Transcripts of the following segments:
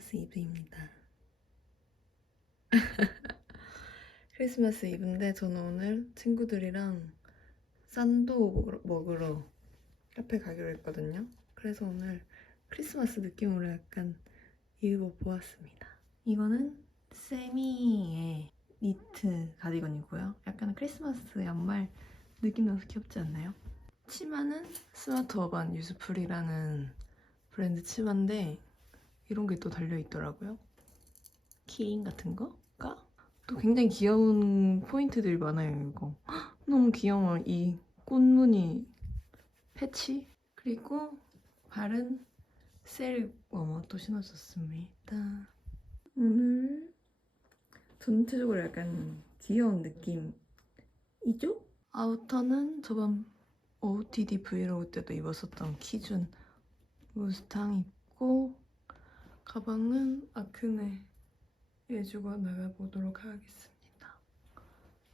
크리스마스 이브입니다. 크리스마스 이브인데 저는 오늘 친구들이랑 싼도 먹으러, 먹으러 카페 가기로 했거든요. 그래서 오늘 크리스마스 느낌으로 약간 입어 보았습니다. 이거는 세미의 니트 가디건이고요. 약간 크리스마스 양말 느낌 나서 귀엽지 않나요? 치마는 스마트 어반 유스풀이라는 브랜드 치마인데 이런 게 또 달려 있더라고요. 키링 같은 거가 또 굉장히 귀여운 포인트들이 많아요. 이거 헉, 너무 귀여워. 이 꽃무늬 패치 그리고 발은 셀 워머 또 신어줬습니다. 오늘 전체적으로 약간 귀여운 느낌이죠? 아우터는 저번 OOTD 브이로그 때도 입었었던 키준 무스탕 입고 가방은 아크네 예주가 나가보도록 하겠습니다.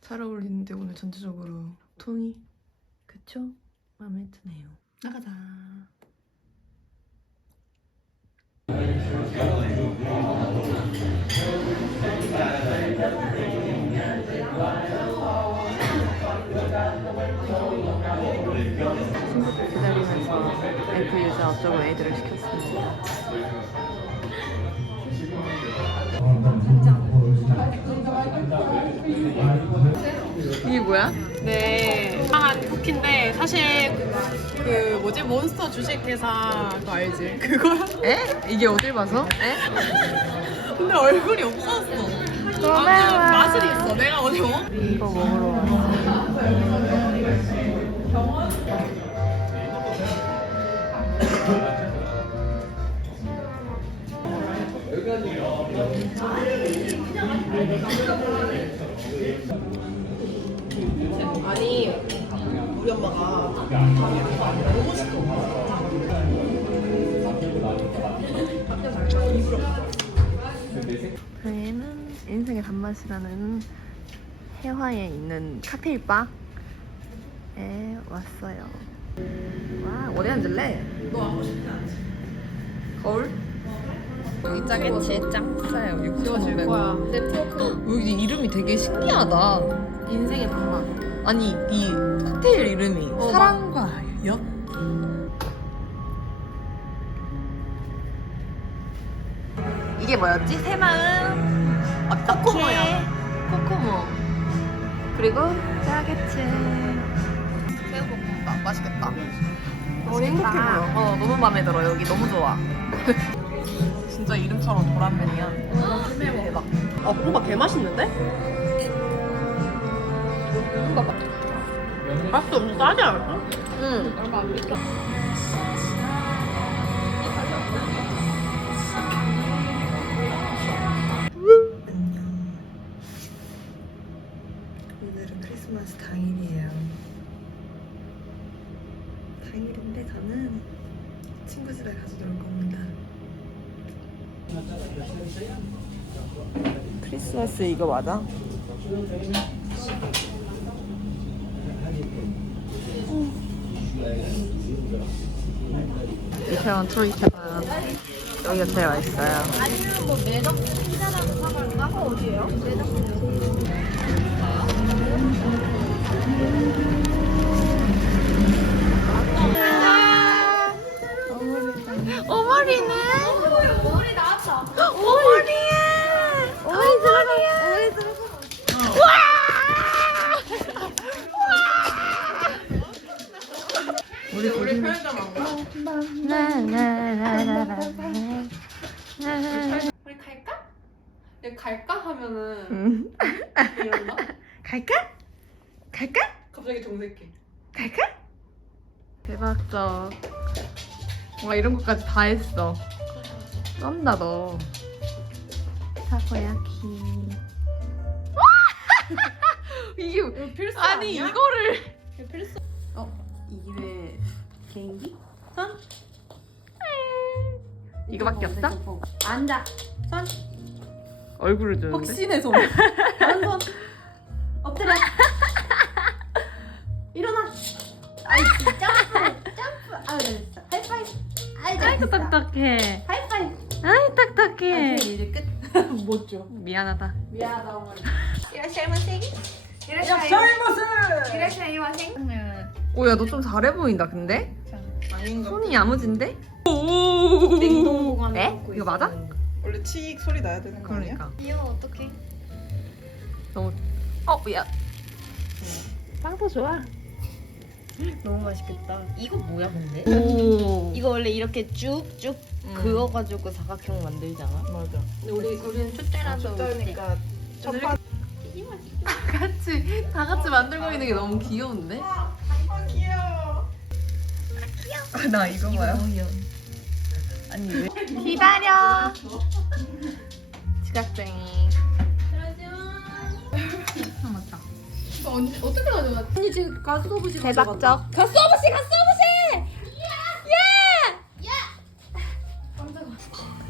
잘 어울리는데 오늘 전체적으로 톤이 그쵸? 마음에 드네요. 나가자. 애플 유자 어쩌고 애들을 시켰습니다. 이게 뭐야? 네, 상한 쿠키인데 사실 그 뭐지 몬스터 주식회사 그거 알지? 그거야? 에? 이게 어딜 봐서? 에? 근데 얼굴이 없어졌어. 아무튼 맛은 있어. 내가 어디 뭐? 이거 먹으러 왔어. 아니 우리 엄마가 너무 시켜. 저희는 인생의 단맛이라는 해화에 있는 칵테일 바에 왔어요. 와, 어디 앉을래? 너 하고 싶지 않지? 거울? 여기 짜게치 짱 싸요. 지워질 거야. 여기 이름이 되게 신기하다. 인생의 단맛. 아니, 이 칵테일 이름이 어, 사랑과 역? 이게 뭐였지? 새마음 어떻게? 코코모야. 코코모 그리고 새우볶음밥 맛있겠다 어, 행복해 보여. 어 너무 마음에 들어 여기 너무 좋아 진짜 이름처럼 도란면이야 대박 아 뭔가 개 맛있는데? 맛도 엄청 싸지 않을까? 응 얼마 안 비싸. 당일인데 저는 친구 집에 가서 놀 겁니다 크리스마스 이거 맞아? 이태원 트로이케바 여기가 제일 맛있어요 아니면 뭐 매덕 피자라도 사갈까? 어, 어디에요? 매덕 어머리네 머리 나왔다. 어머리에 어머리 들어가 머리 들어가. 우리 우리 편의점 안 가? 우리 갈까? 내가 갈까 하면은 응. 이런다? 갈까? 갈까? 갑자기 정색해. 갈까? 대박적 와 이런 것까지 다 했어 쩐다 너 타코야키 이게 이거 필수 아니 아니야? 이거를 이거 필수. 이게 개인기? 손? 이거밖에 없어? 앉아. 손. 얼굴을 주는데 확신의 손. 다른 손. 아 됐어. 하이파이브. 아이 딱딱해. 이제 끝. 못 줘. 미안하다. 미안하다 어머니. 이라샤이마생. 이라샤이마생. 이라샤이마생. 오야 너 좀 잘해 보인다 근데? 아닌가? 손이 야무진데? 오. 냉동 보관을 에? 이거 맞아? 원래 치익 소리 나야 되는 거 아니야? 그러니까. 귀여워 어떡해. 너무. 어 야. 빵도 좋아. 너무 맛있겠다. 이거 뭐야 근데? 오. 이거 원래 이렇게 쭉쭉 음. 그어가지고 사각형 만들잖아. 맞아. 근데 우리 우리는 숫자라서 그러니까 첫 번. 같이 다 같이 만들고 있는 게 너무 귀여운데? 아 귀여워. 아, 나 이거 봐요. 아니 왜? 기다려. 지각쟁이. 대박적.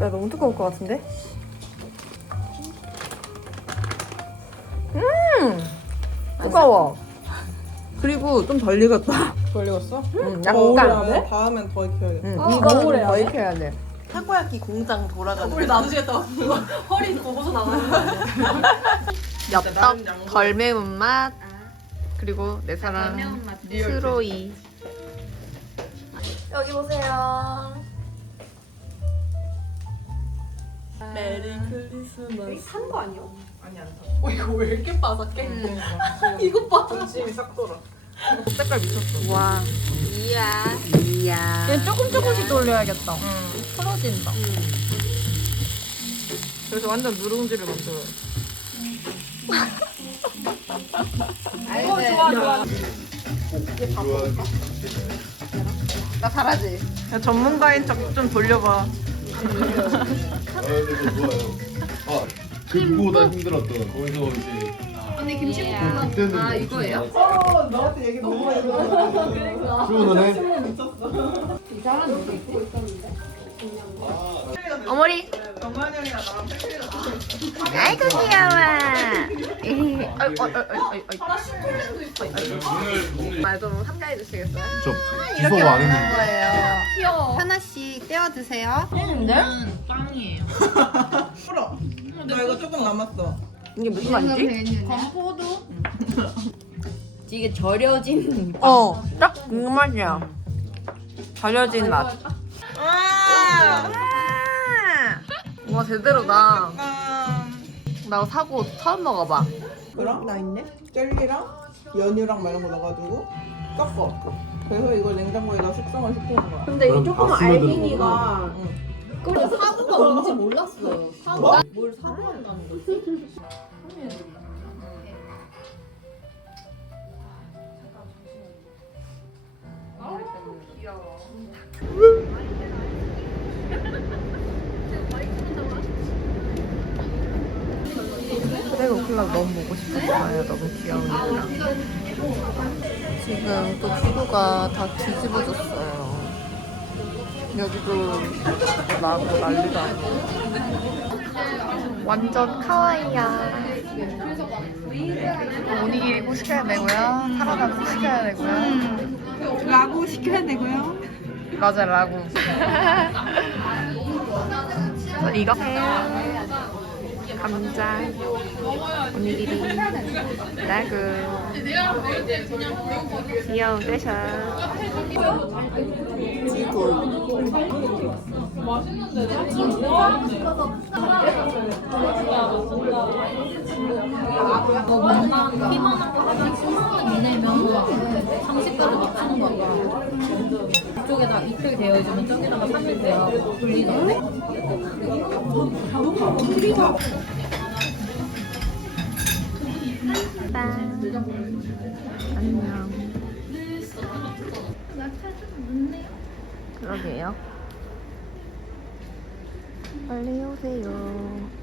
야 너무 뜨거울 것 같은데? 음 뜨거워. 그리고 좀 덜 익었다. 덜 익었어? 음, 약간. 하네? 다음엔 더 익혀야겠다. 음, 이거는 더 익혀야 돼. 타코야키 공장 돌아가는 우리 또 허리 굽어서 나가는 거? 엽떡 덜 매운 맛 그리고 내 사랑 스로이. 여기 보세요. 메리 크리스마스. 산거 아니야? 아니 안 타. 어 이거 왜 이렇게 바삭해? 이거 봐. 군침이 싹 돌아. 색깔 미쳤어. 와. 이야. 이야. 얘 조금 조금씩 돌려야겠다. 풀어진다. 그래서 완전 누룽지를 만들어. 어, 좋아 좋아. 나 잘하지. 야, 전문가인 척 좀 돌려봐. 아, 근데 그거 좋아요. 아, 그 누구보다 힘들었던 거기서 이제 언니 김치 그 그때는 아 이거예요? 너한테 얘기 너무 많이 들었어. 시원하네. 어머니. 정관 형이랑 나랑 팩트리가 아이고 귀여워. 에이, 아이고, 아이고, 아이고, 아이고. 오늘 오늘 말좀 삼가해 주시겠어요? 저 비법 안 했는데. 귀여워. 하나씩 떼어 드세요. 풀어. 나 이거 조금 남았어. 이게 무슨 말이지? 건포도. 이게 절여진 어, 딱 그 맛이야. 절여진 맛. 아. 와 제대로다. 약간 나 사고 처음 먹어봐. 그랑 나 있네. 젤리랑 연유랑 막 이런 거 넣어가지고 섞어. 그래서 이걸 냉장고에다 숙성을 시키는 거야. 근데 그럼 이 조금 다 스며드는 알갱이가 응. 그래 사고가 뭔지 몰랐어요. 사고 뭐? 뭘 사고 한다는 거지? 레고 클럽 너무 보고 싶었어요. 너무 귀여우니까. 지금 또 피부가 다 뒤집어졌어요. 여기도 나고 아니고. 완전 카와이야. 오니기리 꼭 시켜야 되고요. 사라다 꼭 시켜야 되고요. 라고 시켜야 되고요. 맞아, 라고. 이거 감자, 오니기리, 라구. 귀여운 패션. 거야. 이쪽에다 이틀 되어 있으면 저기다가 3일 돼야 돌리던데? 안녕. 그러게요. 빨리 오세요.